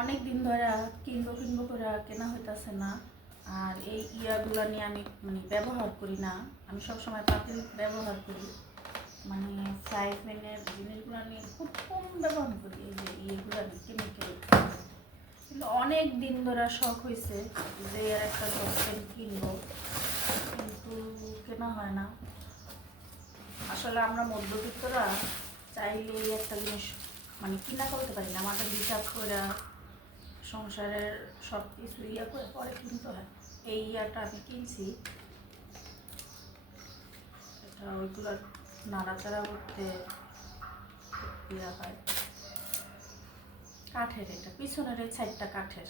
অনেক দিন ধরে কিনবো কিনবো করে কেনা হইতাছে না। আর এই ইয়াগুলো নিয়ে আমি ব্যবহার করি না। আমি সবসময় পাতিল ব্যবহার করি, ফ্রাই প্যানের জিনিসগুলো নিয়ে খুব কম ব্যবহার করি। এই যে ইয়েগুলো নিয়ে কেমিক্যাল, কিন্তু অনেক দিন ধরে শখ হয়েছে যে আর একটা সসপ্যান কিনবো, কিন্তু কেনা হয় না। আসলে আমরা মধ্যবিত্তরা চাইলে একটা জিনিস কিনা করতে পারি না। আমাদের হিসাব করে সংসারের সব কিছু ইয়া করে পরে কিনতে হয়। এই ইয়াটা আমি কিনছি, এটা ওইগুলো নাড়াচাড়া করতে ইয়া হয়। কাঠের, এটা পিছনের এই সাইডটা কাঠের।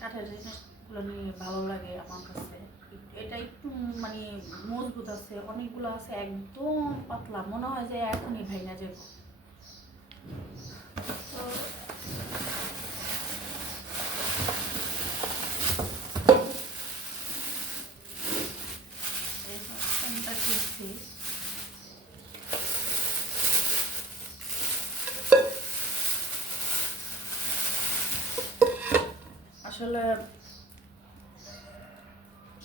কাঠের জিনিসগুলো নিয়ে ভালো লাগে আমার কাছে। এটা একটু মজবুত আছে, অনেকগুলো আছে একদম পাতলা, মনে হয় যে এখনই ভাইঙা যাবে। তো এই সসপ্যানটা কিনছি। আসলে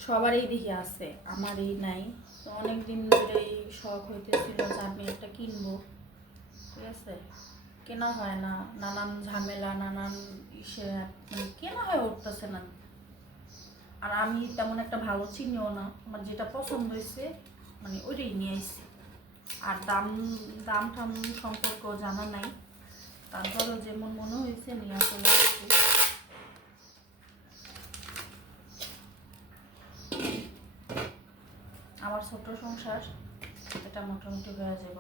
সবারই দেখি আছে, আমারই নাই। তো অনেক দিন ধরেই শখ হইতেছিল যে আমি একটা কিনবো, ঠিক আছে। কেনা হয় না, নানান ঝামেলা, নানান ইসে কেনা হয়ে উঠতেছে না। আর আমি তেমন একটা ভালো চিনিও না, আমার যেটা পছন্দ হয়েছে ওইটাই নিয়ে আসছি। আর দাম দাম ঠাম সম্পর্ক জানা নাই, তারপরেও যেমন মনে হয়েছে নিয়ে চলে আসছি। আমার ছোট সংসার এটা মোটামুটি হয়ে যাব।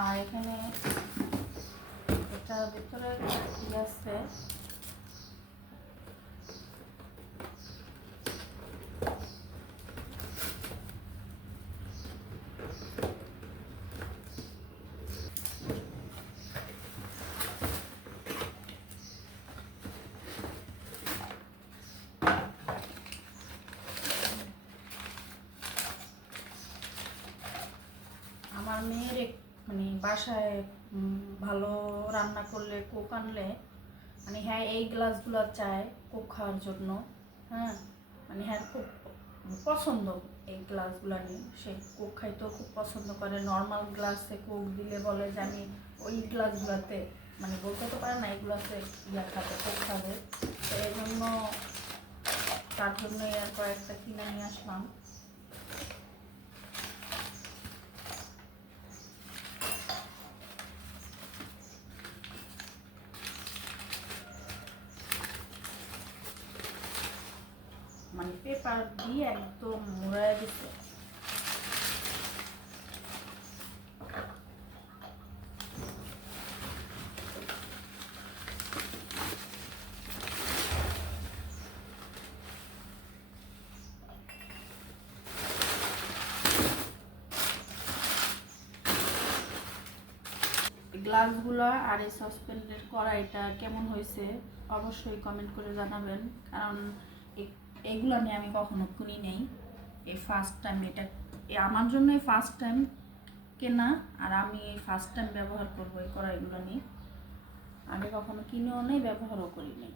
আর এখানে এটার ভিতরে কি আছে, আমার মেয়ের বাসায় ভালো রান্না করলে, কোক আনলে হ্যাঁ এই গ্লাসগুলো চায় কোক খাওয়ার জন্য। হ্যাঁ হ্যাঁ খুব পছন্দ এই গ্লাসগুলো নিয়ে, সে কোক খাইতেও খুব পছন্দ করে। নর্মাল গ্লাসে কোক দিলে বলে যে আমি ওই গ্লাসগুলোতে বলতে তো পারে না, এই গ্লাসে ইয়া খাবে, কোক খাবে। তো এই জন্য তার জন্য আর কয়েকটা কিনে নিয়ে আসলাম। পেপার দিয়ে একদম মোড়ায় দিতে। গ্লাসগুলো আর এই সসপ্যানের কড়াইটা কেমন হয়েছে অবশ্যই কমেন্ট করে জানাবেন, কারণ এগুলো নিয়ে আমি কখনো কিনি নেই। এই ফার্স্ট টাইম, এটা আমার জন্যই ফার্স্ট টাইম কেনা, আর আমি ফার্স্ট টাইম ব্যবহার করবো এই কড়াইগুলো নিয়ে। আগে কখনো কিনেও নেই, ব্যবহারও করি নাই।